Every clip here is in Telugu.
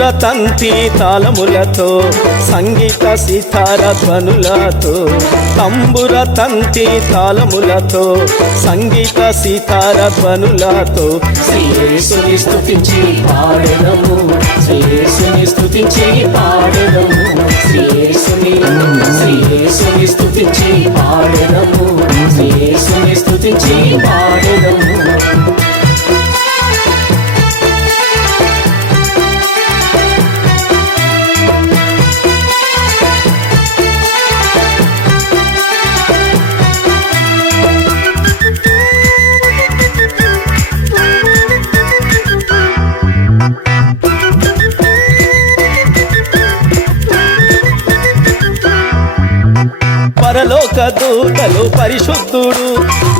తంబుర తంతి తాళములతో సంగీత సితార ధ్వనులతో తంబుర తంతి తాళములతో సంగీత సితార ధ్వనులతో శ్రీ యేసుని స్తుతించి పాడెదము, శ్రీ యేసుని స్తుతించి పాడెదము, శ్రీ యేసుని స్తుతించి పాడెదము, శ్రీ యేసుని స్తుతించి పాడెదము. పరలోక దూతలు పరిశుద్ధుడు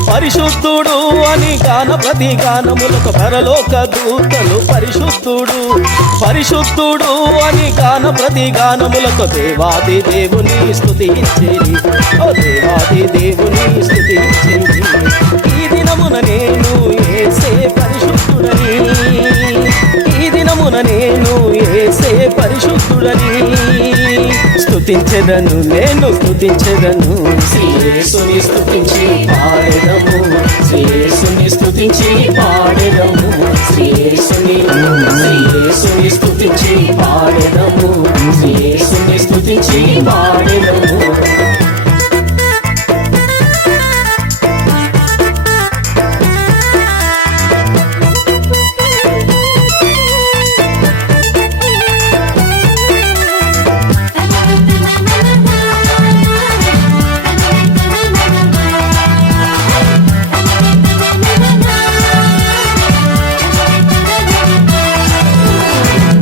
పరిశుద్ధుడు అని గాన ప్రతి గానములకు పరలోక దూతలు పరిశుద్ధుడు పరిశుద్ధుడు అని గాన ప్రతి గానములకు దేవాది దేవుని స్తుతించేది, ఓ దేవాది దేవుని స్తుతించేది. ఈ దినమున నేను యేసే పరిశుద్ధుడని, ఈ దినమున నేను యేసే పరిశుద్ధుడని స్తుతించెదను, నేను స్తుతించెదను. శ్రీ యేసుని స్తుతించి పాడెదము, శ్రీ యేసుని స్తుతించి పాడెదము, శ్రీ యేసుని స్తుతించి పాడెదము, శ్రీ యేసుని స్తుతించి పాడెదము.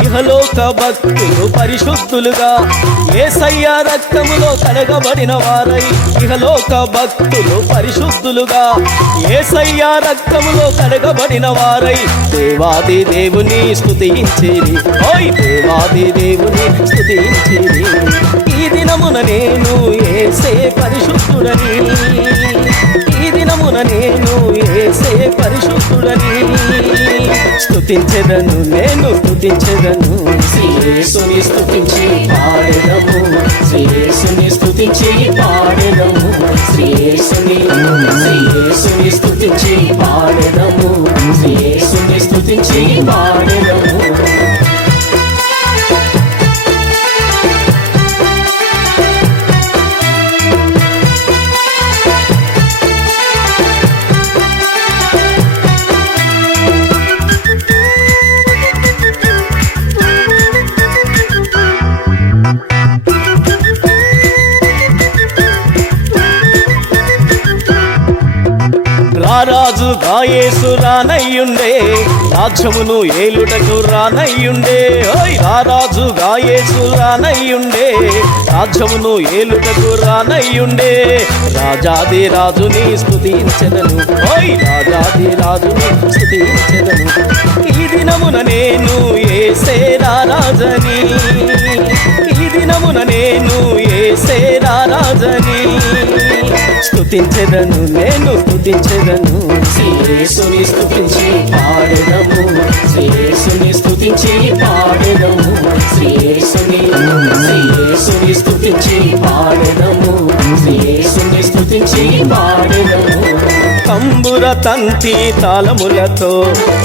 ఇహలోక భక్తులు పరిశుద్ధులుగా యేసయ్య రక్తములో కడగబడిన వారై, ఇహలోక భక్తులు పరిశుద్ధులుగా యేసయ్య రక్తములో కడగబడిన వారై దేవాది దేవుని స్తుతించేది, ఓయ్ దేవాది దేవుని స్తుతించేది. ఈ దినమున నేను యేసే పరిశుద్ధుడని, ఈ దినమున నేను యేసే పరిశుద్ధుడని స్తుతించెదను, నేను స్తుతించెదను. శ్రీ యేసుని స్తుతించి పాడెదము, శ్రీ యేసుని స్తుతించి పాడెదము, శ్రీ యేసుని స్తుతించి పాడెదము, శ్రీ యేసుని స్తుతించి పాడెదము. రారాజుగా యేసు రానయ్యుండే, రాజ్యమును ఏలుటకు రానయ్యుండే, ఓయ్ రారాజుగా యేసు రానయ్యుండే, రాజ్యమును ఏలుటకు రానయ్యుండే. రాజాది రాజుని స్తుతించెదను, ఓయ్ రాజాది రాజుని స్తుతించెదను. ఈ దినమున నేను యేసే రారాజని, ఈ దినమున నేను యేసే రారాజని స్తుతించెదను, నేను స్తుతించెదను. శ్రీ యేసుని స్తుతించి పాడెదము, శ్రీ యేసుని స్తుతించి పాడెదము, శ్రీ యేసుని స్తుతించి పాడెదము, శ్రీ యేసుని స్తుతించి పాడెదము. తంబుర తంతి తాళములతో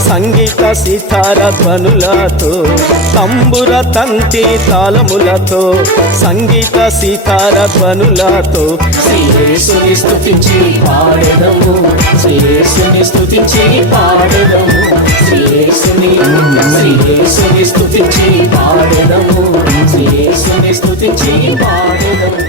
సంగీత సితార ధ్వనులతో తంబుర తంతి తాళములతో సంగీత సితార ధ్వనులతో శ్రీ యేసుని స్తుతించి పాడెదము, శ్రీ యేసుని స్తుతించి పాడెదము, శ్రీ యేసుని స్తుతించి పాడెదము, శ్రీ యేసుని స్తుతించి పాడెదము.